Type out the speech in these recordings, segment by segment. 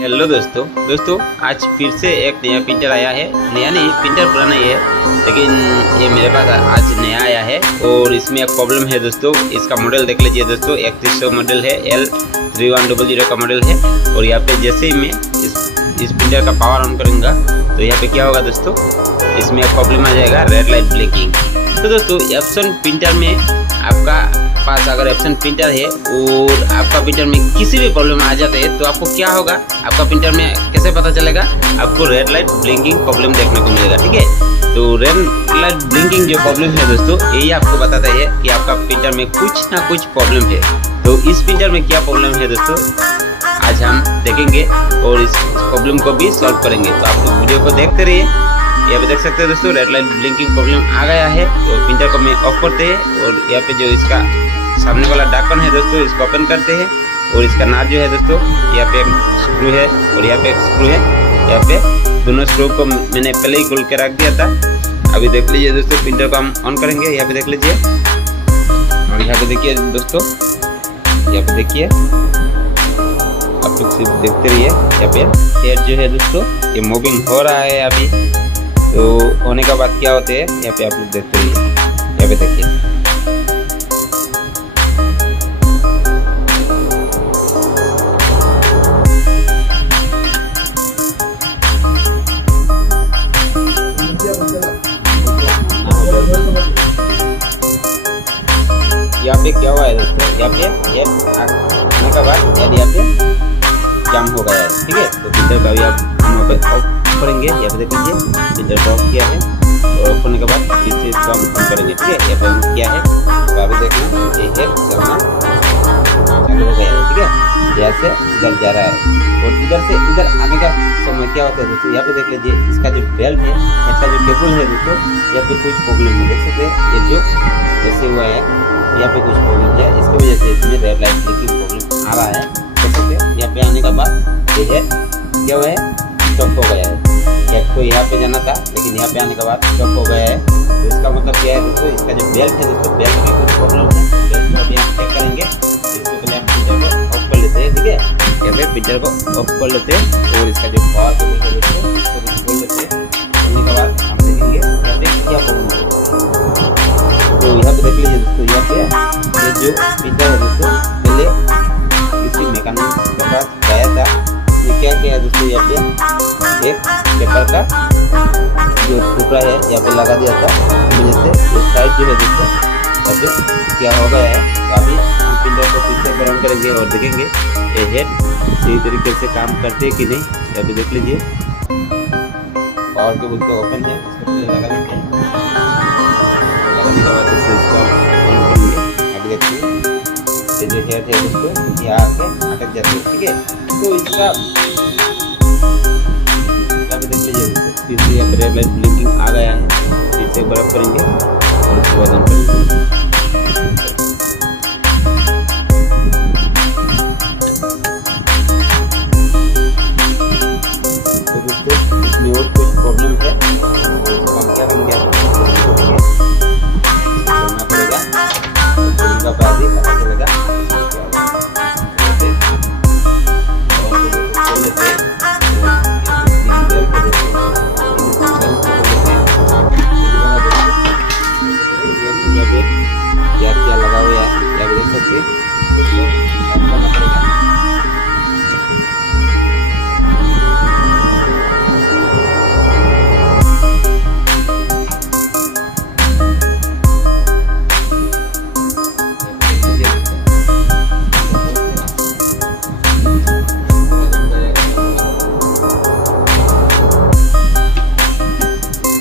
Hello दोस्तों आज फिर से एक नया प्रिंटर आया है। नया नहीं, प्रिंटर पुराना ही है, लेकिन ये मेरे पास आज नया आया है और इसमें एक प्रॉब्लम है दोस्तों। इसका मॉडल देख लीजिए दोस्तों, 3100 मॉडल है, L3100 का मॉडल है। और यहाँ पे जैसे ही मैं इस प्रिंटर का पावर ऑन करूँगा तो यहाँ पे क्या होगा दोस्तों, इसमें एक प्रॉब्लम आ जाएगा, रेड लाइट ब्लिंकिंग। तो दोस्तों एप्सन प्रिंटर में आपका पास अगर एप्सन प्रिंटर है और आपका प्रिंटर में किसी भी प्रॉब्लम आ जाता है तो आपको क्या होगा, आपका प्रिंटर में कैसे पता चलेगा, आपको रेड लाइट ब्लिंकिंग प्रॉब्लम देखने को मिलेगा। ठीक है, तो रेड लाइट ब्लिंकिंग जो प्रॉब्लम है दोस्तों, यही आपको बताता है कि आपका प्रिंटर में कुछ ना कुछ प्रॉब्लम है। तो इस प्रिंटर में क्या प्रॉब्लम है दोस्तों, आज हम देखेंगे और इस प्रॉब्लम को भी सॉल्व करेंगे। तो आप लोग वीडियो को देखते रहिए। यहाँ पे देख सकते हैं दोस्तों, रेड लाइट ब्लिंकिंग प्रॉब्लम आ गया है। तो प्रिंटर को मैं ऑफ करते हैं और यहाँ पे जो इसका सामने वाला ढक्कन है दोस्तों, इसको ओपन करते हैं और इसका नाट जो है दोस्तों, यहाँ पे एक स्क्रू है और यहाँ पे एक स्क्रू है। यहाँ पे दोनों स्क्रू को मैंने पहले ही खोल के रख दिया था। अभी देख लीजिए दोस्तों, प्रिंटर को हम ऑन करेंगे। यहाँ पे देख लीजिए और यहाँ पे देखिए दोस्तों, यहाँ पे देखिए, आप लोग सिर्फ देखते रहिए। यहाँ पे हेड जो है दोस्तों, ये मूविंग हो रहा है अभी। तो होने के बाद क्या होते हैं, यहाँ पे आप लोग देखते रहिए। यहाँ पे देखिए, यहाँ पे क्या हुआ है दोस्तों, यहाँ पे ये आने के बाद यहाँ पे जाम हो गया है। ठीक है, तो प्रिंटर का भी आप हम पे ऑफ करेंगे। यहाँ पे देख लीजिए, प्रिंटर को ऑफ किया है और ऑफ होने के बाद फिर से इसको हम ऑन करेंगे। ठीक है, यहाँ पे हम किया है, तो अभी देखना ये है चलना चालू हो गया है। ठीक है, यहाँ से इधर जा रहा है और इधर से इधर आने का समय क्या होता है दोस्तों, यहाँ पे देख लीजिए, इसका जो बेल्ट है, इसका जो टेबल है दोस्तों, यहाँ पे कुछ प्रॉब्लम है। देख सकते हैं ये जो ऐसे हुआ है, यहाँ पे कुछ प्रॉब्लम है, इसकी वजह से इसमें रेड लाइट ब्लिंकिंग प्रॉब्लम आ रहा है। देख सकते हैं, यहाँ पे आने के बाद ये है क्या हुआ है, स्टॉप हो गया है। एक तो यहाँ पे जाना था, लेकिन यहाँ पे आने के बाद स्टॉप हो गया है। तो इसका मतलब क्या है दोस्तों, इसका जो बेल्ट है दोस्तों, बेल्ट में कुछ प्रॉब्लम है। बेल्ट को अभी हम चेक करेंगे। इसको पहले हम प्रिंटर को ऑफ कर लेते हैं। ठीक है, यहाँ पे प्रिंटर को ऑफ कर लेते हैं और इसका जो पावर केबल है दोस्तों, इसको भी खोल लेते हैं। खोलने के बाद हम देखेंगे यहाँ पे क्या प्रॉब्लम है। तो यहाँ पे देख लीजिए दोस्तों, यहाँ पे ये जो प्रिंटर है दोस्तों, पहले किसी मैकेनिक के पास गया था। ये क्या किया है दोस्तों, यहाँ पे एक पेपर का जो टुकड़ा है यहाँ पे लगा दिया था, वजह से ये साइड जो है दोस्तों यहाँ पे क्या हो गया है। तो अभी हम प्रिंटर को फिर से गर्म करेंगे और देखेंगे ये हेड सही तरीके से काम करते हैं कि नहीं। यहाँ पे देख लीजिए, पावर केबल तो ओपन है, इसको पहले लगा देते हैं। लगाने के बाद इसको ऑन करेंगे। अभी देखिए ये जो हेड है दोस्तों, ये आके अटक जाती है। ठीक है, तो इसका देख लीजिए, फिर से यहाँ पर रेड लाइट ब्लिंकिंग आ गया है। फिर से बर्फ करेंगे और उसको ऑन करेंगे। तो दोस्तों इसमें और कुछ प्रॉब्लम है, तो इसको हम क्या करेंगे, करना पड़ेगा। तो बाद ही पता चलेगा क्या क्या लगा हुआ है। यहाँ देख सकते हैं दोस्तों, करना पड़ेगा।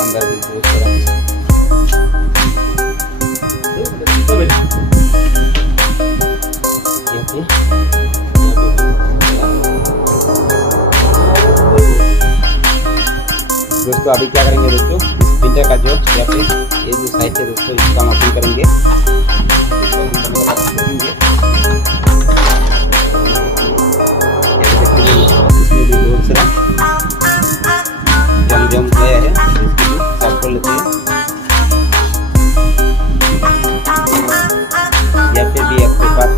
अंदर भी दोस्तों अभी क्या करेंगे दोस्तों, इस प्रिंटर का जो यहाँ पे ये जो साइड है दोस्तों, इसको हम ओपन करेंगे। इसको ओपन करने के बाद देखेंगे, इसमें भी बहुत सारा जम गया है, इसको भी साफ कर लेते हैं। यहाँ पे भी आपके पास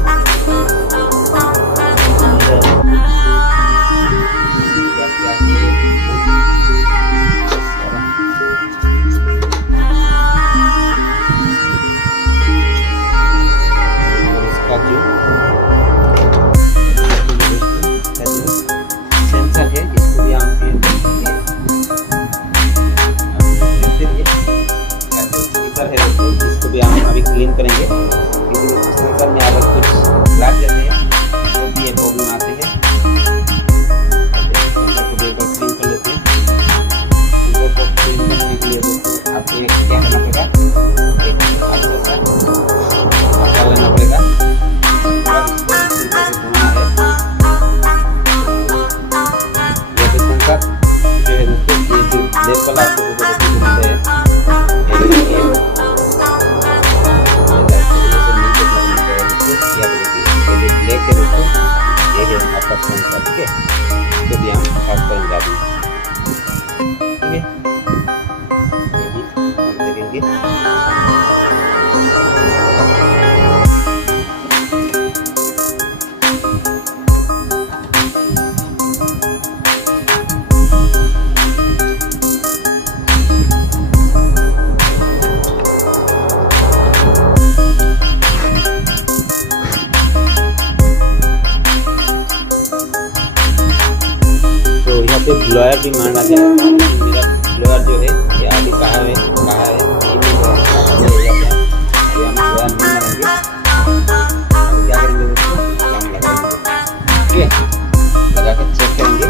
क्लीन करेंगे, क्योंकि सेंसर में अगर कुछ लग जाते हैं तो भी ये प्रॉब्लम आती है। सेंसर को एक बार क्लीन कर लेते हैं। सेंसर को क्लीन करने के लिए दोस्तों आपको क्या करना पड़ेगा, एक अच्छा सा कपड़ा लेना पड़ेगा, धोना है। ये सेंसर जो है दोस्तों, ये जो ब्लैक कलर आपको मिलते हैं, ब्लैक है दोस्तों, ये है आपका सेंसर। ठीक है, तो भी हम साफ करेंगे अभी। ठीक है, ये भी हम देखेंगे। ब्लोअर भी मारना चाहिए, मेरा ब्लोअर जो है ये आदि कहाँ है ये भी हम ब्लोअर नहीं मारेंगे। क्या करेंगे दोस्तों, काम लगाएंगे। ठीक है, लगा के चेक करेंगे।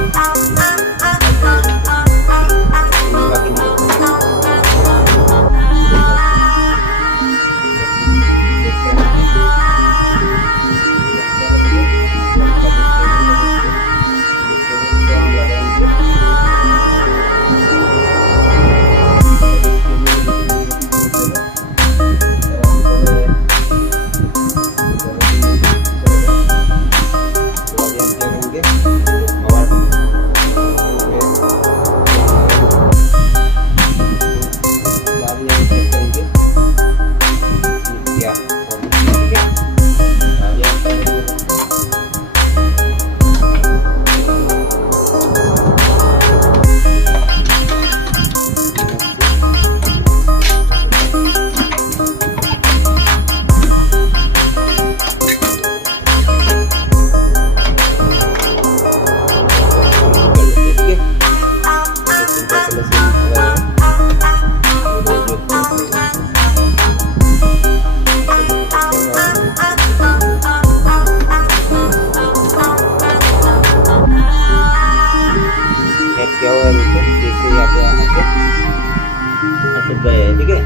क्या हुआ है देखिए, यहाँ पे आके ऐसे गए हैं। ठीक है,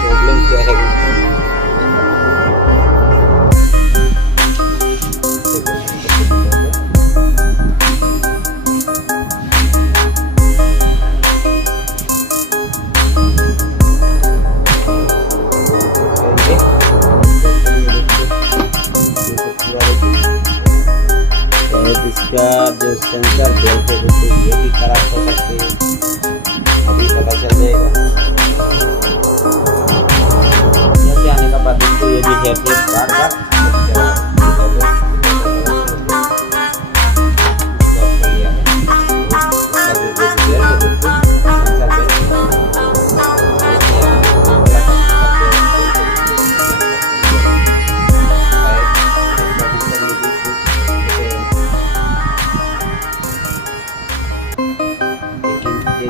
प्रॉब्लम क्या है इसका जो सेंसर बेल्ट है दोस्तों, ये भी खराब हो सकते हैं, अभी पता चल जाएगा। यहाँ आने का बाद दोस्तों ये भी है कि बार बार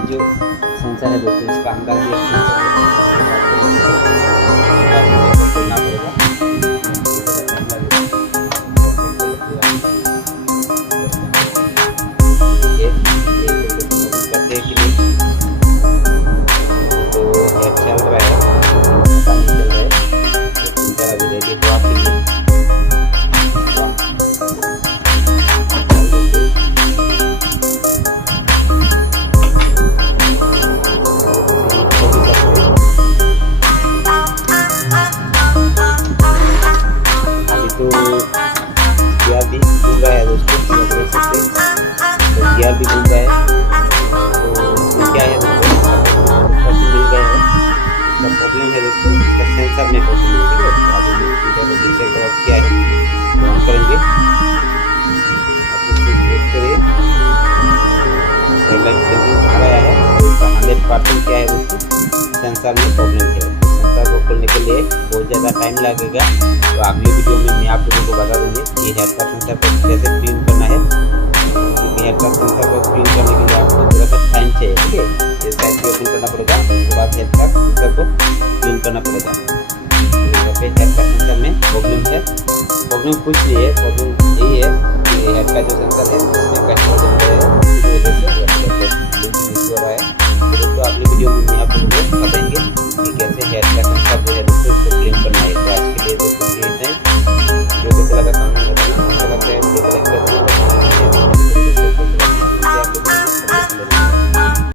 जो सेंसर है दोस्तों, इसका अंदर भी एक सेंसर करने के लिए तो हेड चल रहा है, पता नहीं चल रहा है, सेंसर अभी रेडी हुआ के लिए गियर भी घूम रहा है दोस्तों, देख सकते हैं। तो गियर भी घूम रहा है, तो इसमें क्या है दोस्तों, मिल गए हैं। इसका प्रॉब्लम है दोस्तों, इसका सेंसर में प्रॉब्लम है। ठीक है, तो अभी दूसरे का क्या है ऑन करेंगे, आ गया है। इसका 100% क्या है दोस्तों, सेंसर में प्रॉब्लम है। सेंसर को खोलने के लिए बहुत ज़्यादा टाइम लगेगा, तो अगले वीडियो में मैं आप लोगों को बता दूँगी कि हेड का सेंसर को कैसे क्लीन करना है। क्योंकि हेड का सेंसर को प्रिंट करने के लिए आपको थोड़ा सा टाइम चाहिए, ठीक है। ये साइड भी ओपन करना पड़ेगा, उसके बाद हेड का सेंसर को प्रिंट करना पड़ेगा। यहाँ पे हेड का सेंसर में प्रॉब्लम है, प्रॉब्लम कुछ नहीं है, प्रॉब्लम यही है कि हेड का जो सेंसर है उसमें कस्टमर है, इसी वजह से हो रहा है। तो दोस्तों अगली वीडियो में मैं आपको